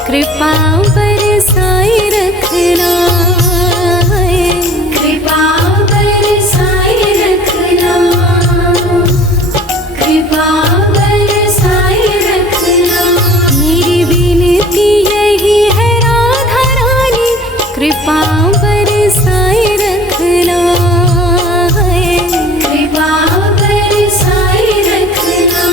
कृपा बरसाए बरसाए रखना है, कृपा बरसाए रखना,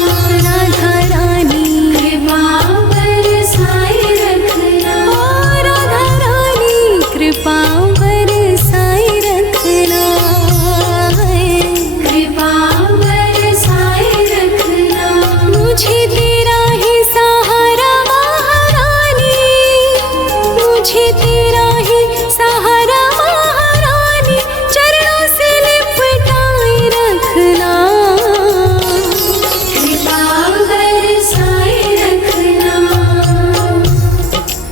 राधा रानी कृपा बरसाए रखना, ओ राधा रानी कृपा बरसाए रखना है, कृपा बरसाए रखना। मुझे तेरा ही सहारा महारानी, मुझे तेरा ही सहारा महारानी, चरणों से लिपटाए रखना, कृपा बरसाए रखना,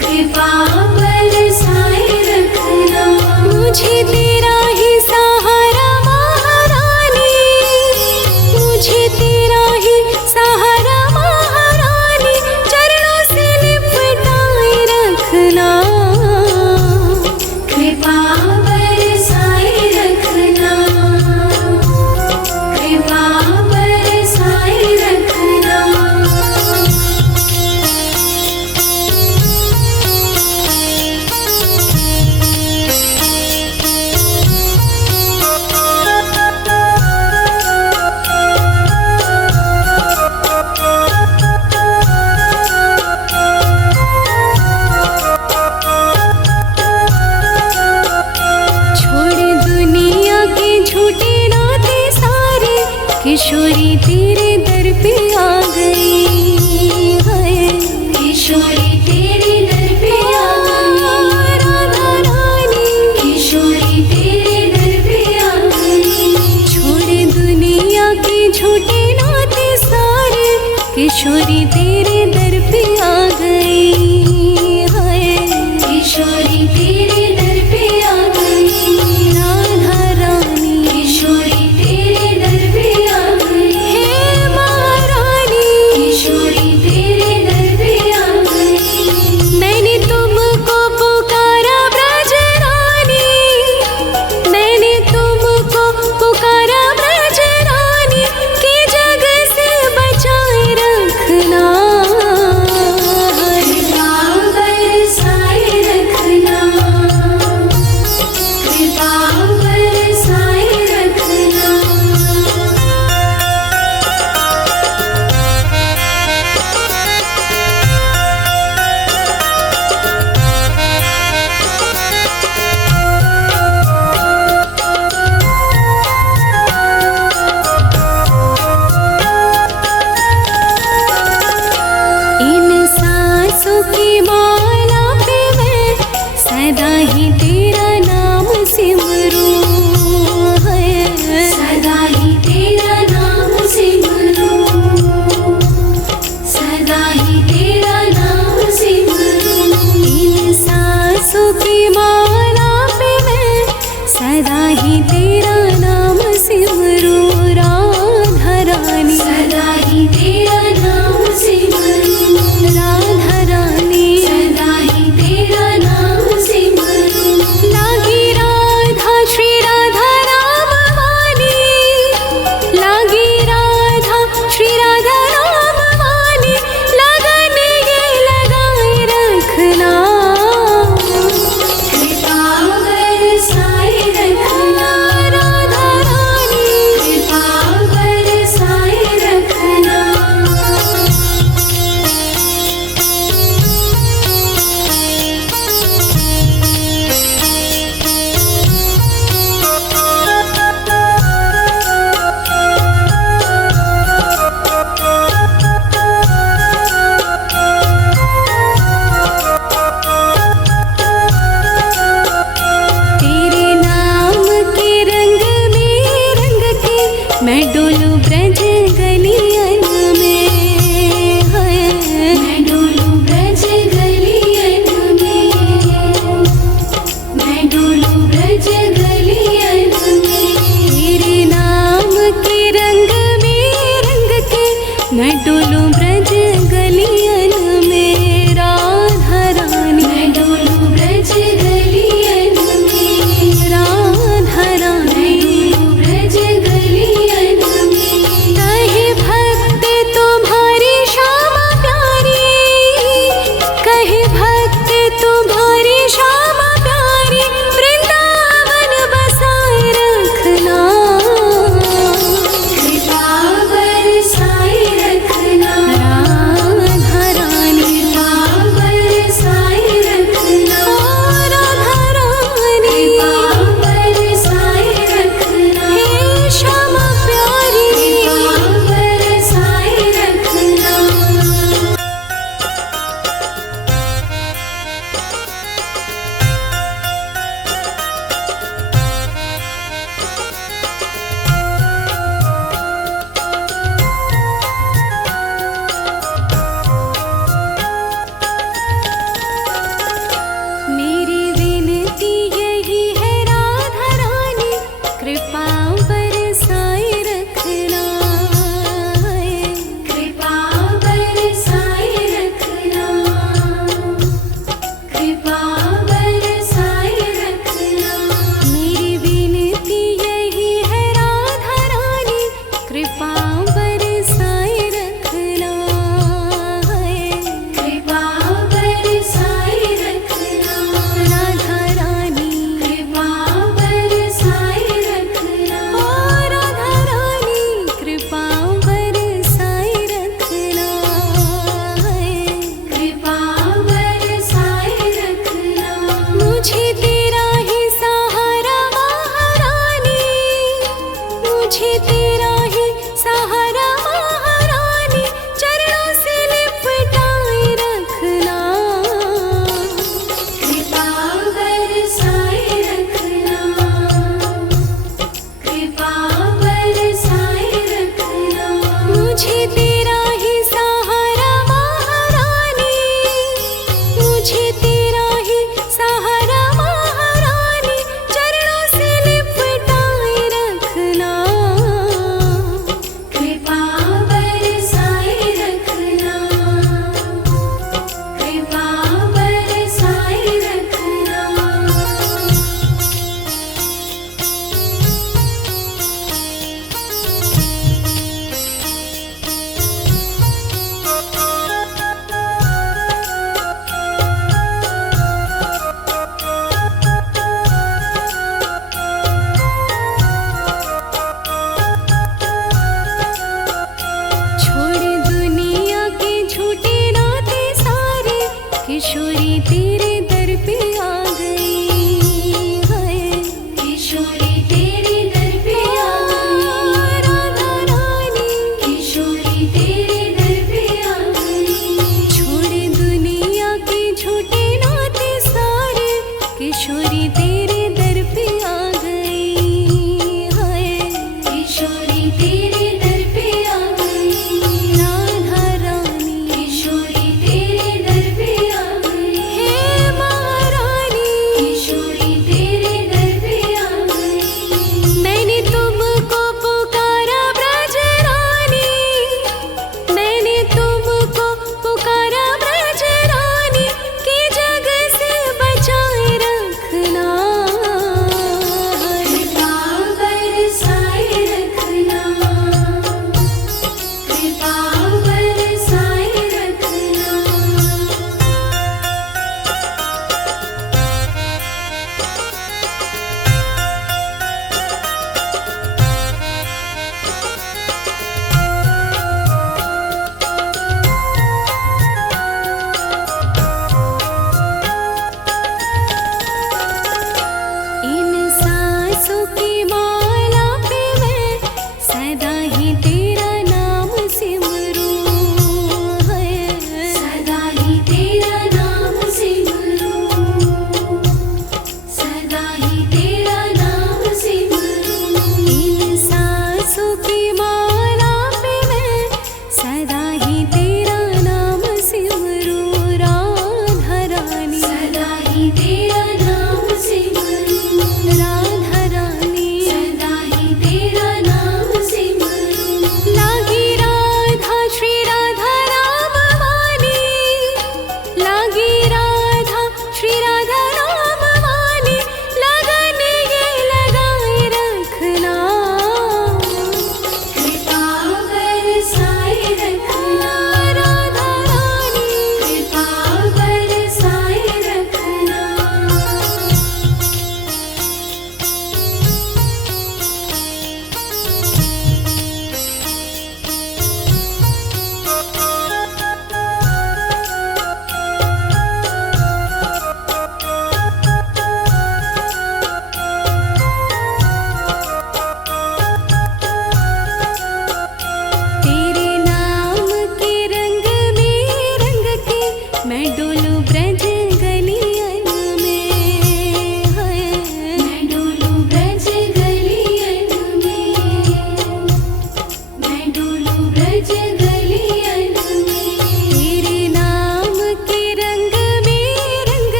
कृपा बरसाए रखना, मुझे तेरा ही सहारा महारानी, मुझे तेरा ही सहारा महारानी, चरणों से लिपटाए रखना, कृपा बरसाए रखना, कृपा बरसाए रखना। छोड़ दुनिया के झूठे नाते सारे, किशोरी तेरे दर पे आ गई है, किशोरी तेरे दर पे आ गई, राधा रानी किशोरी तेरे दर पे आ गई। छोड़ दुनिया के झूठे नाते सारे, किशोरी तेरे दर पे आ गई है, किशोरी तेरे दर पे आ गई, राधा रानी किशोरी तेरे दर पे आ गई, हे महारानी किशोरी तेरे दर पे आ गई। मैंने तुमको पुकारा ब्रज रानी, मैंने तुमको पुकारा ब्रज रानी, कि जग से बचाए रखना, कृपा बरसाए रखना, कृपा बरसाए रखना। इन सांसों की माला पे मैं सदा ही तेरा नाम सिमरूं है, सदा ही तेरा नाम सिमरूं, सदा ही तेरा नाम सिमरूं। इन सांसों की माला पे मैं सदा ही तेरा नाम सिमरूं, राधा रानी सदा ही तेरा नाम सिमरूं, राधा रानी सदा ही तेरा नाम सिमरूं। लागी राधा श्री राधा राम वाली, लागी राधा श्री राधा राम वाली, लगन ये लगाए रखना, कृपा बरसाए रखना, राधा रानी कृपा बरसाए रखना। तेरे नाम के रंग में रंग के मैं डोलूं ब्रज गलियन में है, मैं डोलूं ब्रज गलियन में, मैं डोलूं ब्रज गलियन में। तेरे नाम के रंग में रंग के मैं डोलूं ब्रज गलियन में, राधा रानी मैं डोलूं ब्रज गलियन में, राधा रानी ब्रज गलियन में। कहे भक्त तुम्हारी श्यामा प्यारी, कहे भक्त तुम्हारी श्यामा प्यारी, वृंदावन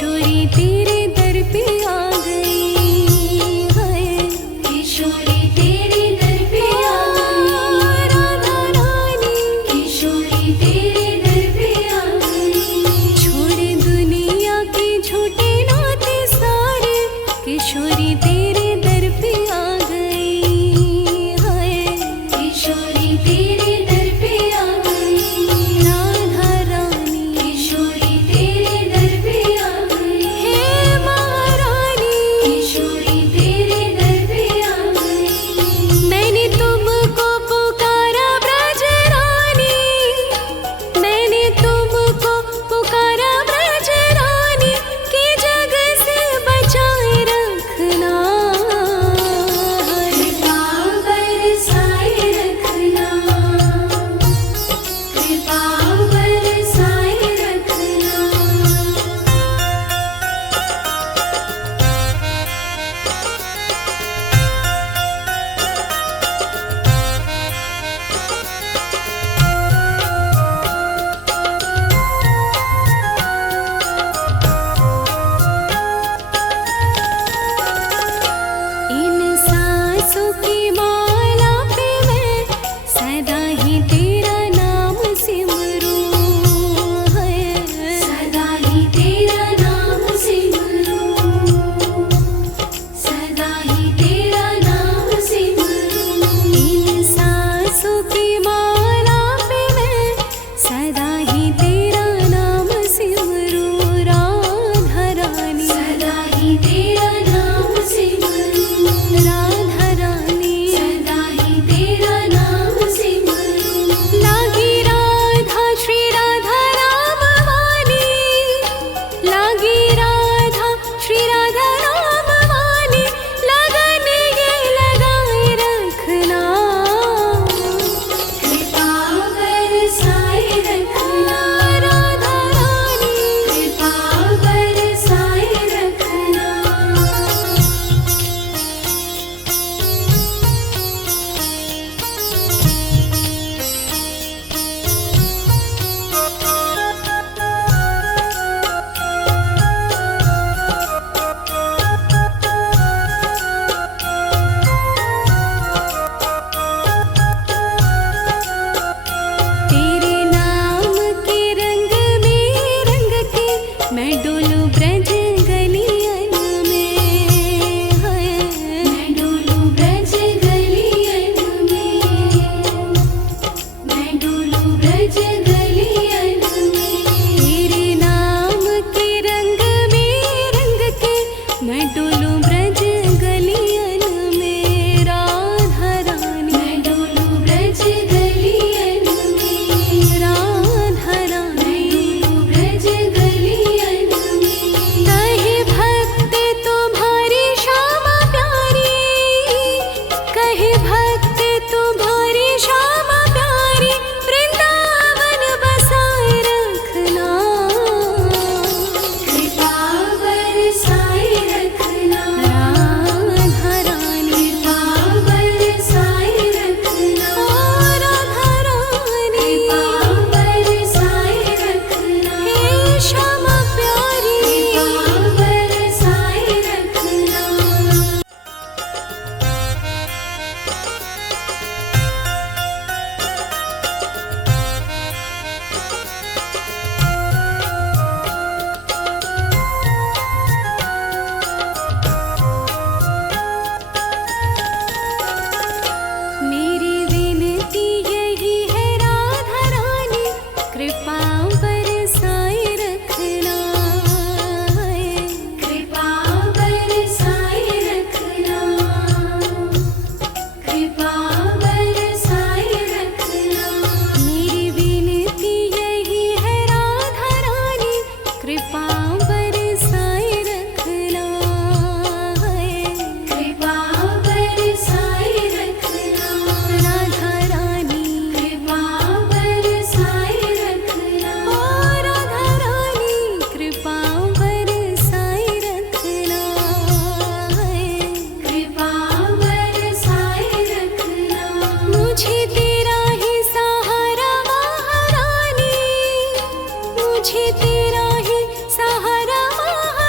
किशोरी तेरे दर पे आ गई है। किशोरी तेरे दर पे आ गई, राधा रानी किशोरी तेरे दर पे आ गई। छोड़ दुनिया के झूठे नाते सारे, किशोरी तेरे दर पे आ गई है। किशोरी तेरे दर पे आ गई, राधा रानी किशोरी तेरे दर पे आ गई। हे महारानी किशोरी तेरे दर पे आ गई। मैंने तुमको पुकारा ब्रज रानी, मैंने तुमको पुकारा ब्रज रानी, कि जग से बचाए रखना। कृपा बरसाए रखना, कृपा बरसाए रखना। इन सांसों की माला पे मैं सदा ही तेरा नाम सिमरूं है। सदा ही तेरा नाम सिमरूं, सदा ही तेरा नाम सिमरूं। इन सांसों की माला पे मैं सदा ही तेरा नाम सिमरूं। राधा रानी सदा ही तेरा नाम सिमरूं, राधा रानी सदा ही तेरा नाम सिमरूं। लागी राधा श्री राधा राम वाली, लागी राधा श्री राधा राम वाली, लगन ये लगाए रखना। कृपा बरसाए रखना, राधा रानी कृपा बरसाए रखना। तेरे नाम के रंग में रंग के मैं डोलूं ब्रज गलियन में है। मैं डोलूं ब्रज गलियन में, मैं डोलूं ब्रज गलियन में। तेरे नाम के रंग में रंग के मैं डोलूं ब्रज गलियन में। राधा रानी मैं डोलूं ब्रज गलियन में, राधा रानी मैं डोलूं ब्रज गलियन में। कहे भक्त तुम्हारी श्यामा प्यारी, कहे भक्त तुम्हारी श्यामा प्यारी, वृंदावन बसाए रखना। कृपा बरसाए रखना, राधा रानी कृपा बरसाए रखना, राधा रानी कृपा बरसाए रखना। हे श्यामा प्यारी कृपा बरसाए रखना। मेरी विनती यही है राधा रानी, कृपा बरसाए रखना। कृपा बरसाए रखना, कृपा बरसाए रखना। मेरी विनती यही है राधा रानी, कृपा बरसाए रखना। कृपा बरसाए रखना, राधा रानी कृपा बरसाए रखना। राधा रानी कृपा बरसाए रखना। कृपा बरसाए रखना। मुझे तेरा ही सहारा महारानी, मुझे तेरा ही सहारा महारानी।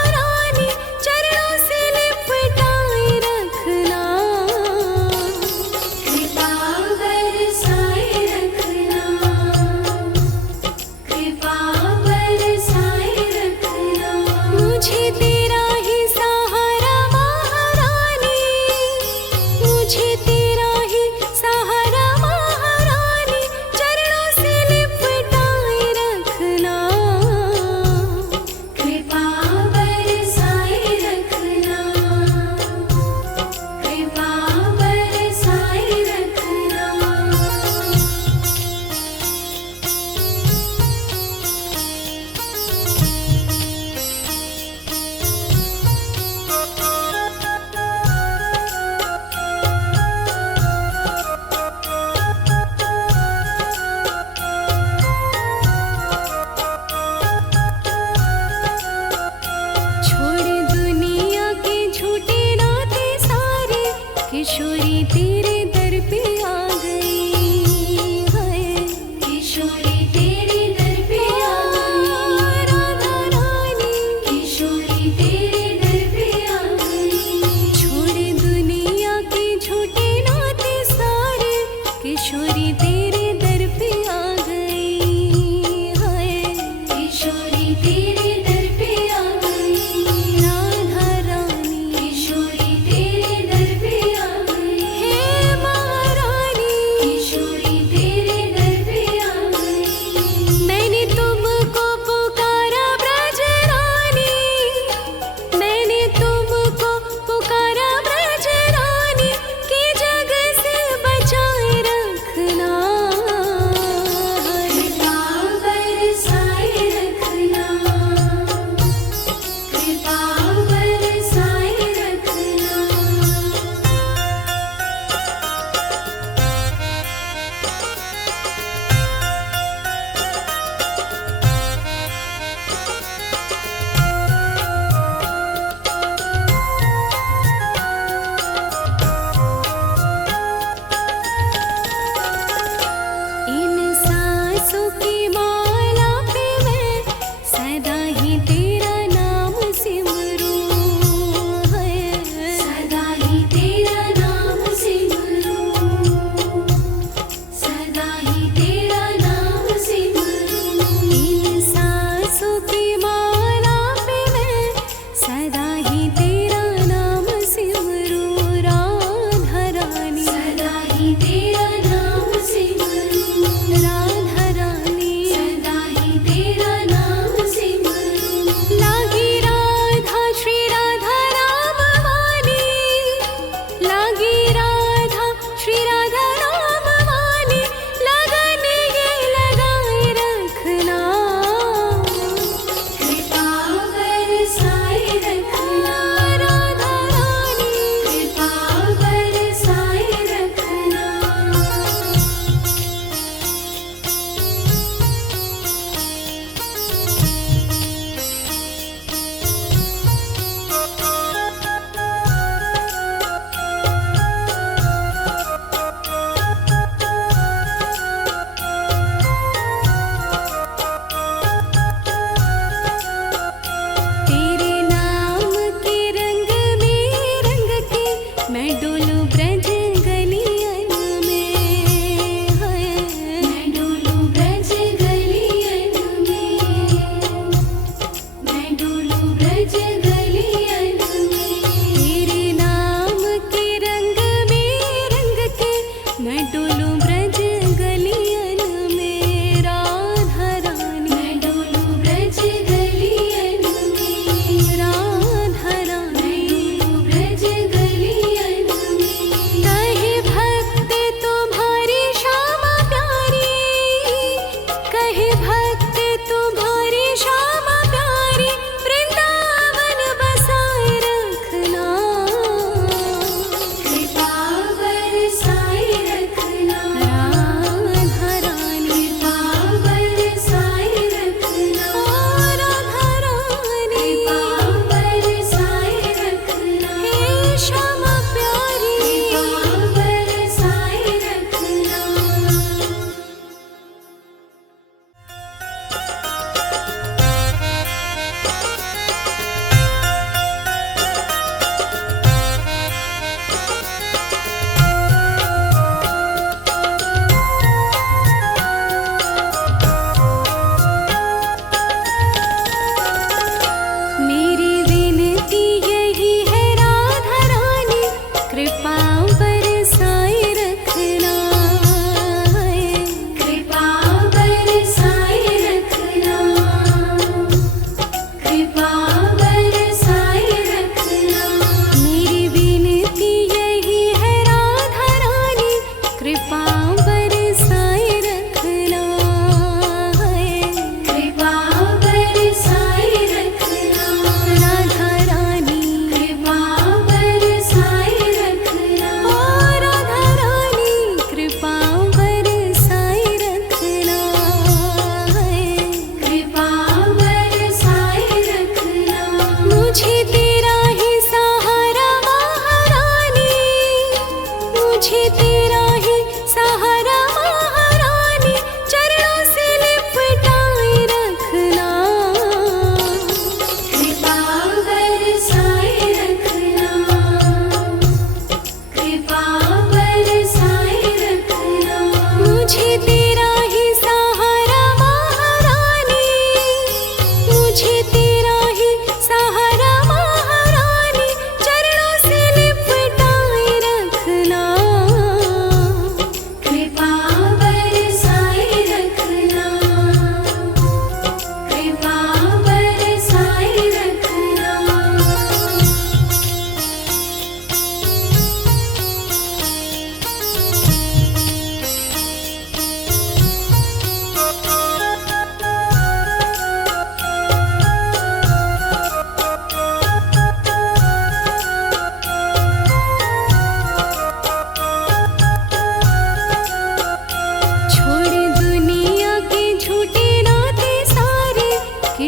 तेरे दर पे आ गई। राधा रानी किशोरी तेरे दर पे आ गई। हे महारानी किशोरी तेरे दर पे आ गई। मैंने तुमको पुकारा ब्रज रानी, मैंने तुमको पुकारा ब्रज रानी, कि जग से बचाए रखना। कृपा बरसाए रखना।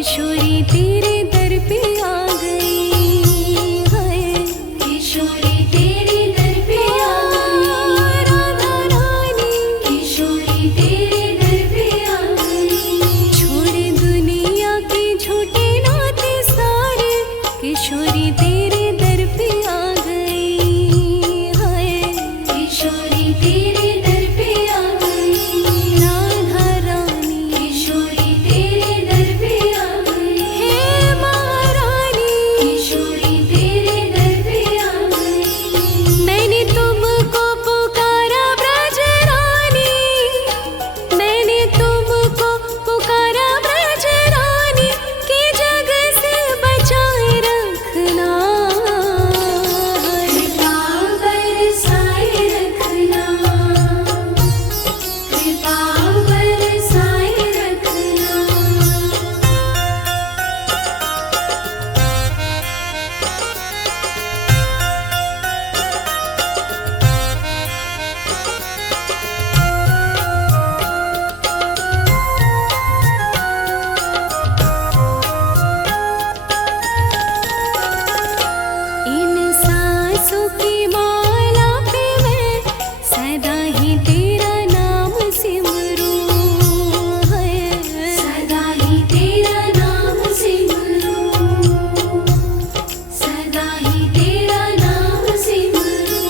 किशोरी तेरे दर पे आ गई है। किशोरी तेरे दर पे आ गई। राधा रानी किशोरी तेरे दर पे आ गई। छोड़े दुनिया के झूठे नाते सारे, किशोरी तेरे दर पे आ गई है। किशोरी तेरे दर पे आ गई। राधा रानी किशोरी तेरे दर पे आ गई। हे महारानी किशोरी तेरे दर पे आ गई। मैंने तुमको पुकारा ब्रज रानी, मैंने तुमको पुकारा ब्रज रानी, कि जग से बचाए रखना। कृपा बरसाए रखना। कृपा बरसाए रखना। इन सांसों की माला पे मैं सदा ही तेरा नाम सिमरूं है। सदा ही तेरा नाम सिमरूं। सदा ही तेरा नाम सिमरूं।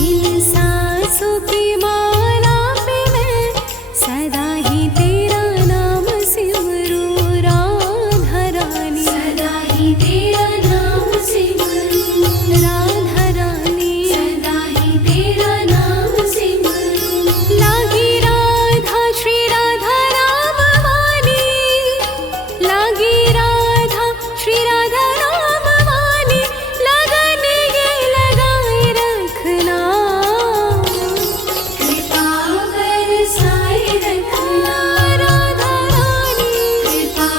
इन सांसों की माला पे मैं सदा ही तेरा नाम सिमरूं। राधा रानी सदा ही तेरा नाम सिमरूं। राधा रानी सदा ही तेरा नाम सिमरूं। लागी राधा श्री राधा राम वाली, लागी राधा श्री राधा राम वाली, लगन ये लगाए रखना। कृपा बरसाए रखना। राधा रानी कृपा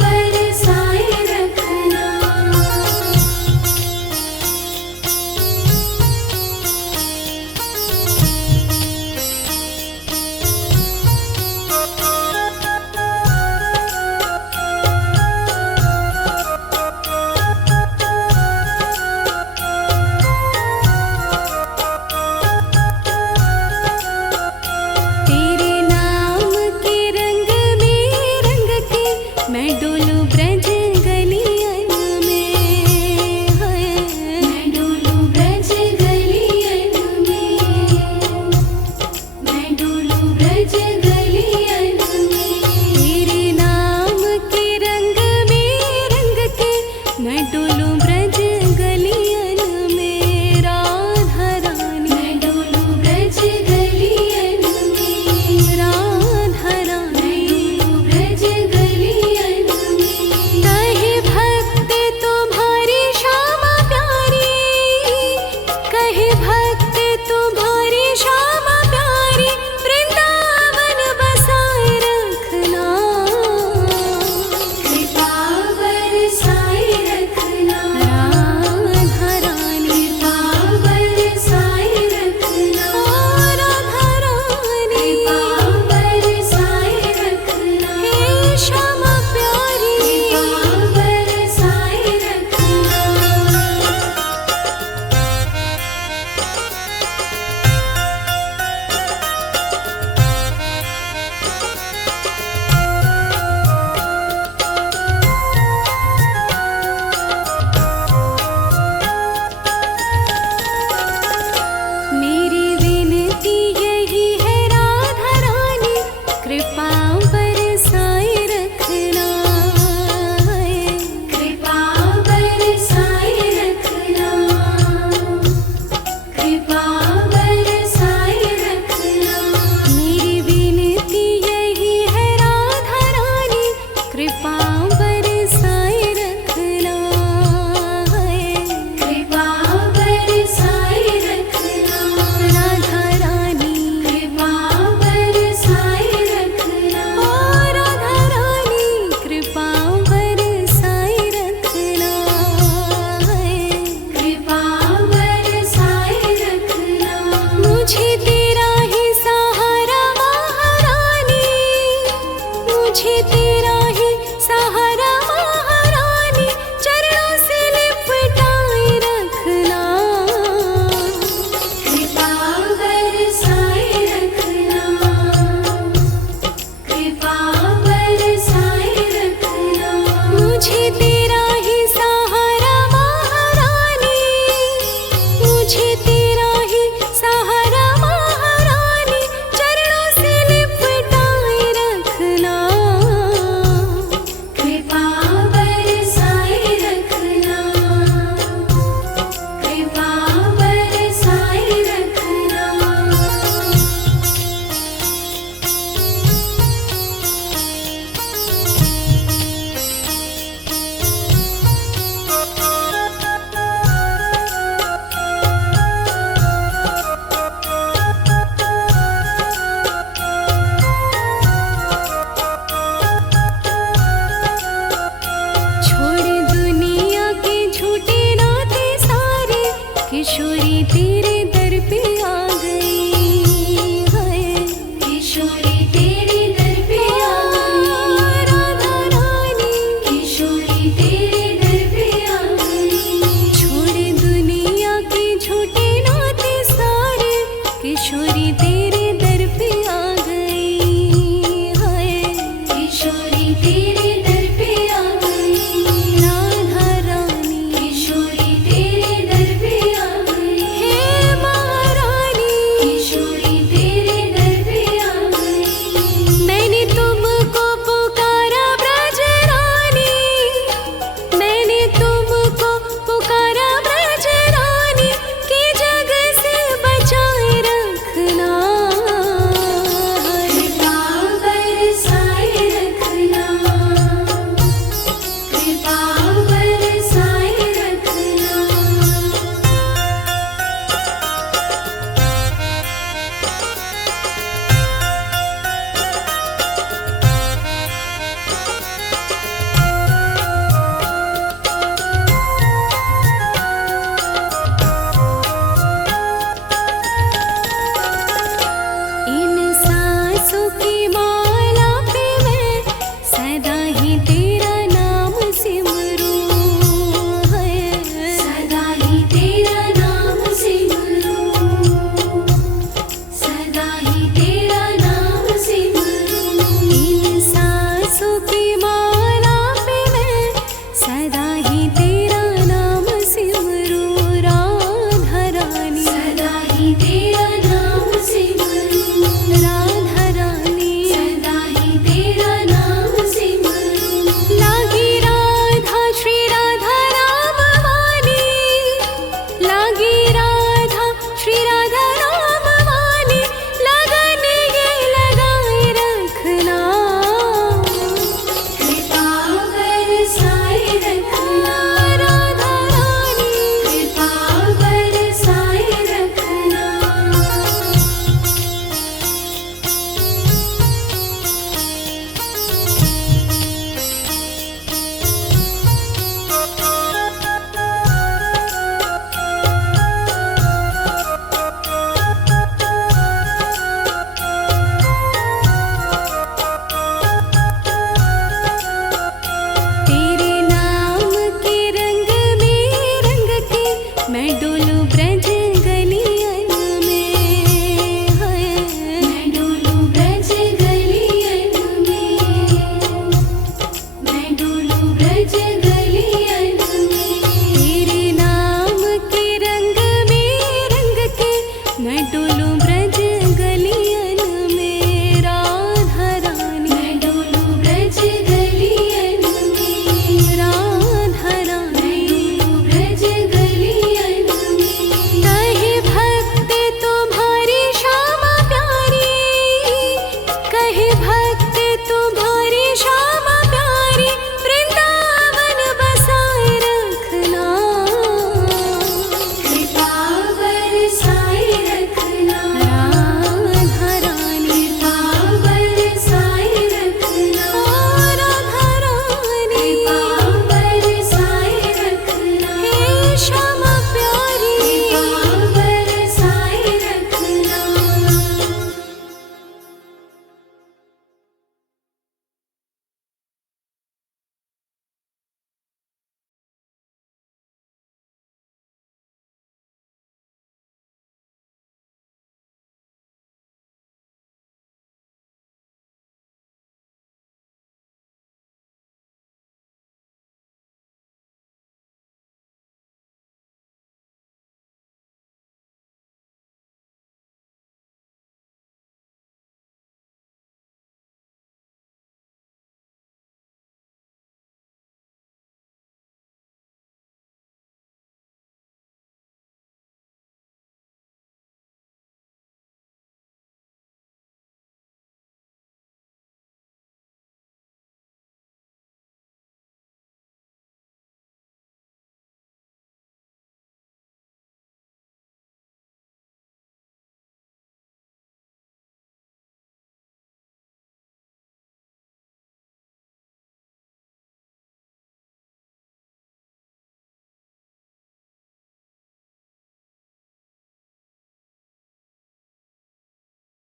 बरसाए रखना। तेरे नाम के रंग में रंग के मैं डोलूं